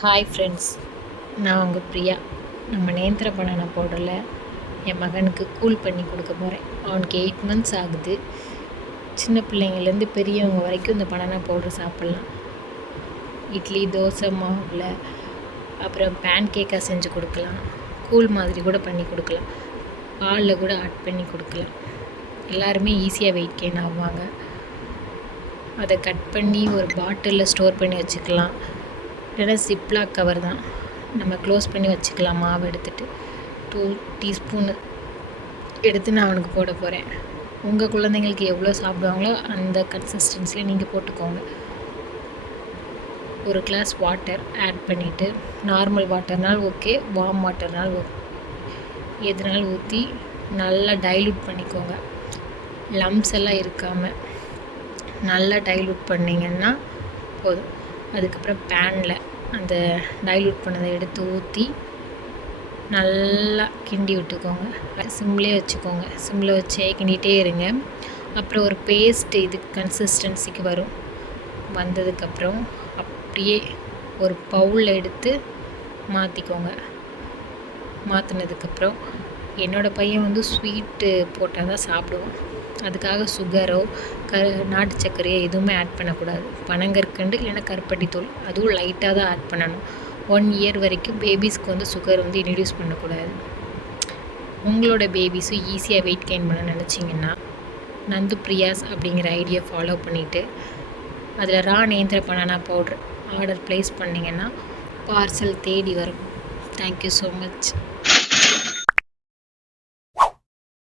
Hi friends, நான் உங்கள் பிரியா. நம்ம நேந்திர பனானா பவுடரில் என் மகனுக்கு கூல் பண்ணி கொடுக்க போகிறேன். அவனுக்கு 8 months ஆகுது. சின்ன பிள்ளைங்கள்லேருந்து பெரியவங்க வரைக்கும் இந்த பனானா பவுடர் சாப்பிட்லாம். இட்லி தோசை மாவில் அப்புறம் பேன் கேக்காக செஞ்சு கொடுக்கலாம். கூல் மாதிரி கூட பண்ணி கொடுக்கலாம். பாலில் கூட ஆட் பண்ணி கொடுக்கலாம். எல்லாருமே ஈஸியாக வெயிட் கெயின் ஆவாங்க. அதை கட் பண்ணி ஒரு பாட்டிலில் ஸ்டோர் பண்ணி வச்சுக்கலாம். இல்லைன்னா ஜிப்லாக் கவர் தான், நம்ம க்ளோஸ் பண்ணி வச்சுக்கலாம். மாவு எடுத்துகிட்டு 2 teaspoon எடுத்து நான் அவனுக்கு போட போகிறேன். உங்கள் குழந்தைங்களுக்கு எவ்வளோ சாப்பிடுவாங்களோ அந்த கன்சிஸ்டன்சியில் நீங்கள் போட்டுக்கோங்க. ஒரு கிளாஸ் வாட்டர் ஆட் பண்ணிவிட்டு, நார்மல் வாட்டர்னால் ஓகே, வார்ம் வாட்டர்னால் ஓகே, எதுனாலும் ஊற்றி நல்லா டைல்யூட் பண்ணிக்கோங்க. லம்ஸ் எல்லாம் இருக்காமல் நல்லா டைல்யூட் பண்ணிங்கன்னா போதும். அதுக்கப்புறம் பேனில் அந்த டைல்யூட் பண்ணதை எடுத்து ஊற்றி நல்லா கிண்டி விட்டுக்கோங்க. சிம்லேயே வச்சுக்கோங்க. சிம்மில் வச்சு கிண்டிகிட்டே இருங்க. அப்புறம் ஒரு பேஸ்ட் இது கன்சிஸ்டன்சிக்கு வந்ததுக்கப்புறம் அப்படியே ஒரு பவுலில் எடுத்து மாற்றிக்கோங்க. மாற்றினதுக்கப்புறம் என்னோடய பையன் ஸ்வீட்டு போட்டால் தான் சாப்பிடுவோம். அதுக்காக சுகரோ நாட்டு சர்க்கரையோ எதுவுமே ஆட் பண்ணக்கூடாது. பனங்கற்கண்டு இல்லைன்னா கருப்பட்டி தூள், அதுவும் லைட்டாக தான் ஆட் பண்ணணும். 1 year வரைக்கும் பேபிஸ்க்கு சுகர் இன்ட்ரடியூஸ் பண்ணக்கூடாது. உங்களோட பேபிஸும் ஈஸியாக வெயிட் கெயின் பண்ண நினச்சிங்கன்னா நந்து பிரியாஸ் அப்படிங்கிற ஐடியா ஃபாலோ பண்ணிவிட்டு அதில் ரா நேந்திர பனானா பவுடர் ஆர்டர் ப்ளேஸ் பண்ணிங்கன்னா பார்சல் தேடி வரும். Thank you so much.